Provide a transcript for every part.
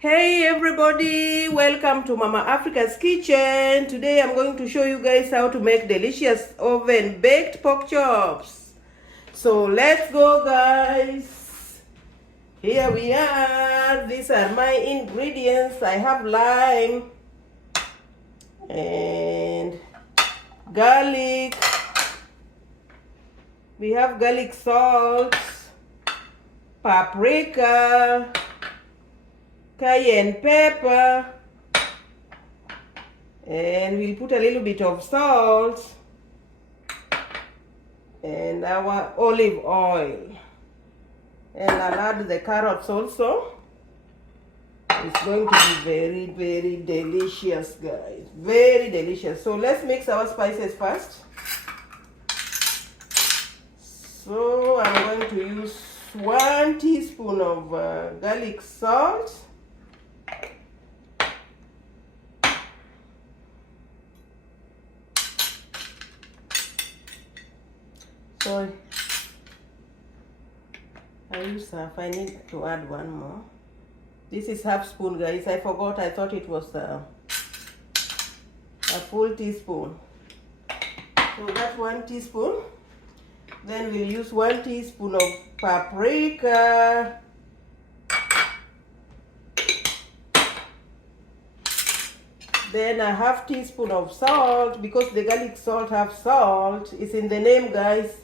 Hey everybody, welcome to Mama Africa's Kitchen. Today I'm going to show you guys how to make delicious oven baked pork chops. So let's go guys. Here we are. These are my ingredients. I have lime and garlic. We have garlic salt, paprika, cayenne pepper, and we'll put a little bit of salt and our olive oil, and I'll add the carrots also. It's going to be very delicious guys, very delicious. So let's mix our spices first. So I'm going to use 1 teaspoon of garlic salt, sorry, I use half. I need to add one more. This is half spoon guys. I forgot. I thought it was a full teaspoon. So that's 1 teaspoon. Then we'll use 1 teaspoon of paprika. Then a half teaspoon of salt, because the garlic salt have salt. It's in the name guys.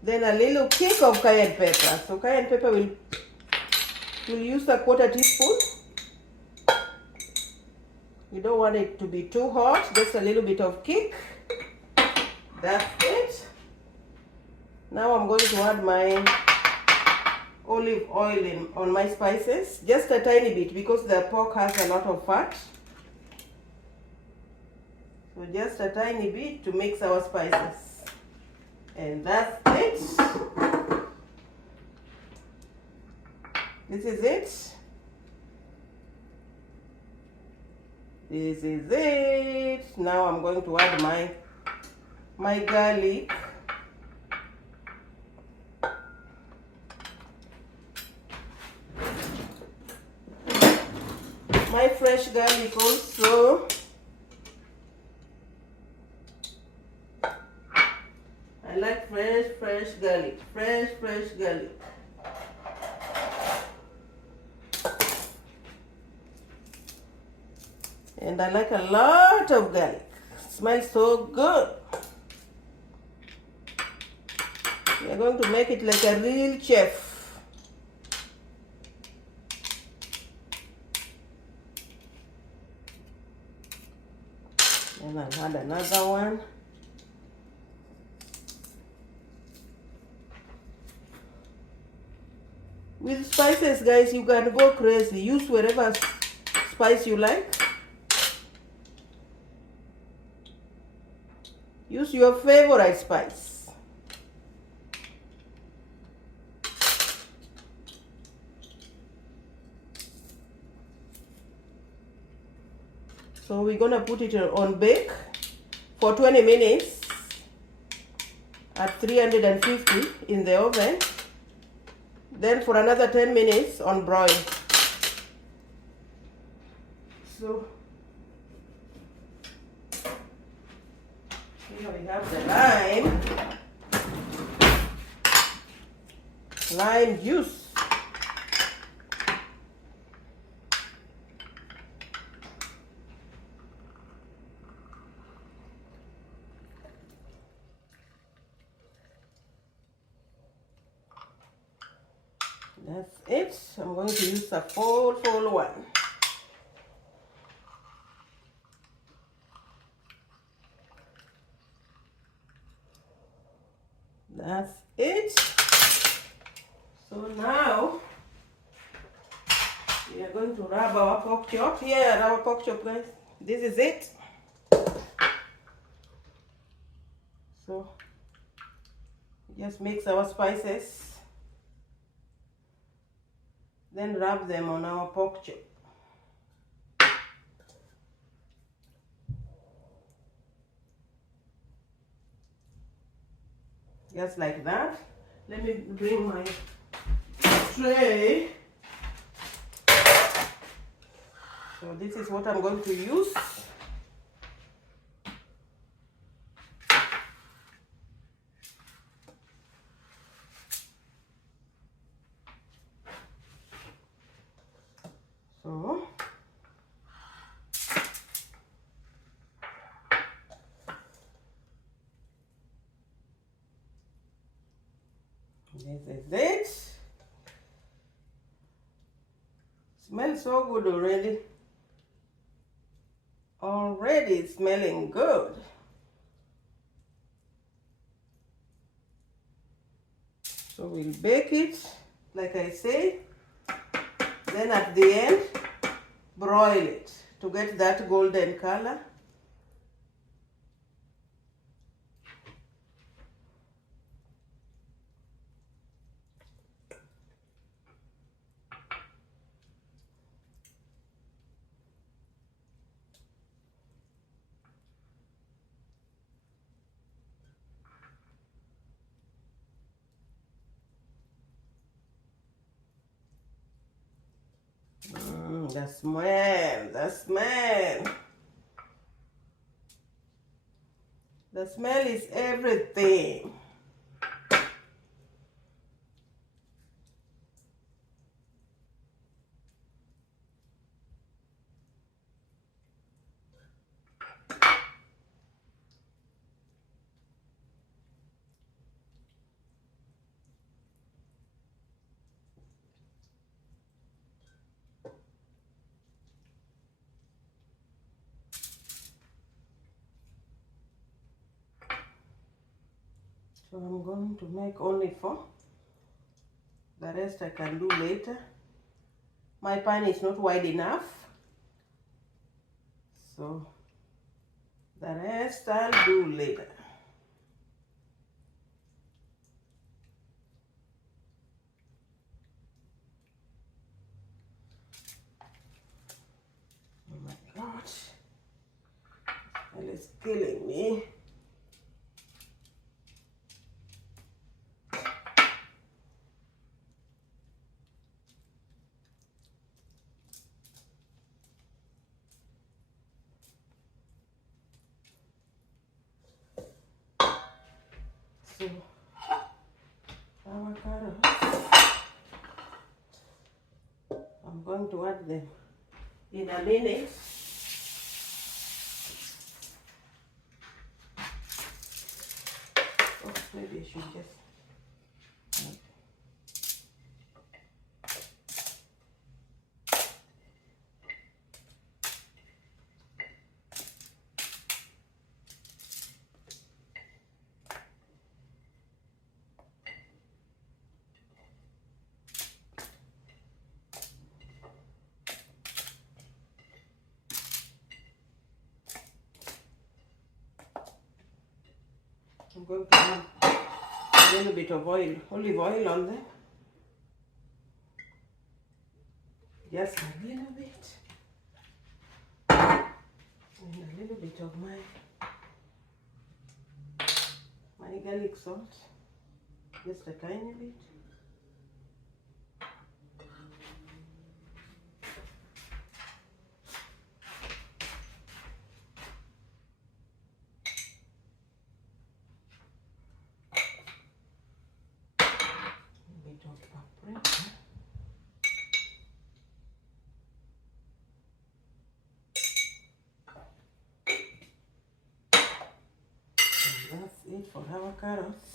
Then a little kick of cayenne pepper. So cayenne pepper we'll use a 1/4 teaspoon. You don't want it to be too hot, just a little bit of kick. That's it. Now I'm going to add my olive oil on my spices, just a tiny bit because the pork has a lot of fat. So just a tiny bit to mix our spices. And that's it. This is it. This is it. Now I'm going to add my garlic. My fresh garlic also. I like fresh garlic. Fresh garlic. And I like a lot of garlic. It smells so good. We are going to make it like a real chef. And I'll add another one. With spices, guys, you can go crazy. Use whatever spice you like. Use your favorite spice. So we're gonna put it on bake for 20 minutes at 350 in the oven. Then for another 10 minutes on broil. So here we have the lime juice. That's it. I'm going to use a full one. That's it. So now we are going to rub our pork chop. Here, our pork chop, guys. This is it. So just mix our spices. Then rub them on our pork chop. Just like that. Let me bring my tray. So this is what I'm going to use. So this is it. Smells so good already. Already smelling good. So we'll bake it, like I say. Then at the end, broil it to get that golden color. The smell, the smell. The smell is everything. So I'm going to make only 4. The rest I can do later. My pan is not wide enough. So the rest I'll do later. Oh my God. It is killing me. So, avocado. I'm going to add them in a minute. Oh, maybe I should just. I'm going to add a little bit of oil, olive oil on them. Just a little bit. And a little bit of my garlic salt. Just a tiny bit. A bit of paprika. And that's it for our carrots.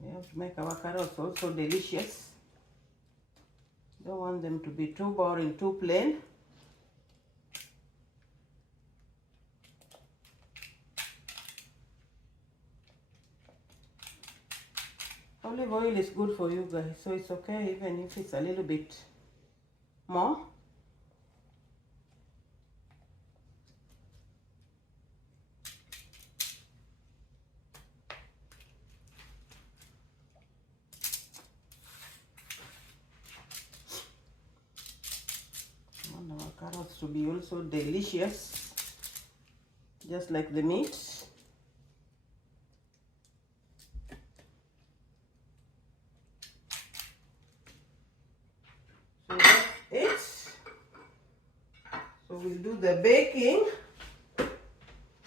We have to make our carrots also delicious. Don't want them to be too boring, too plain. Olive oil is good for you guys, so it's okay even if it's a little bit more. I want our carrots to be also delicious, just like the meat. the baking,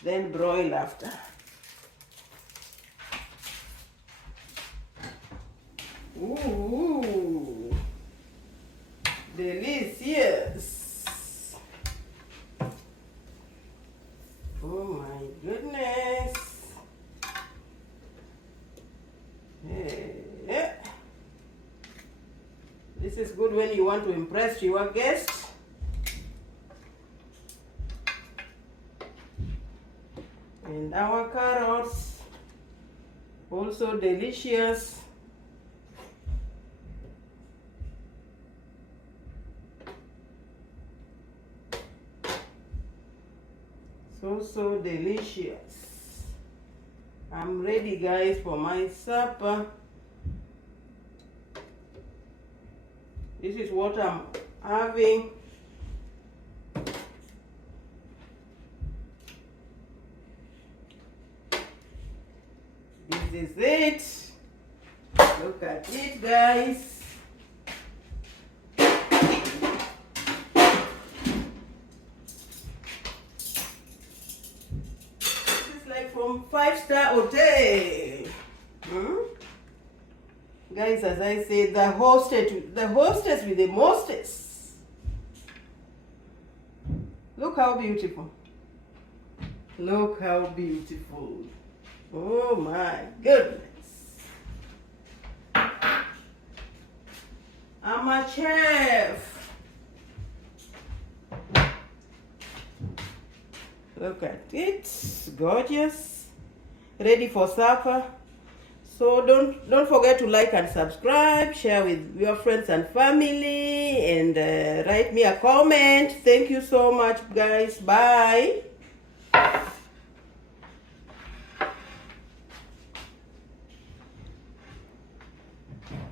then broil after. Ooh, delicious. Oh my goodness. Yeah. This is good when you want to impress your guests. And our carrots, also delicious. So delicious. I'm ready, guys, for my supper. This is what I'm having. This is it. Look at it, guys. From 5-star hotel. Guys, as I say, the hostess with the mostest. Look how beautiful. Look how beautiful. Oh my goodness. I'm a chef. Look at it. Gorgeous. Ready for supper. So don't forget to like and subscribe, share with your friends and family, and write me a comment. Thank you so much, guys. Bye.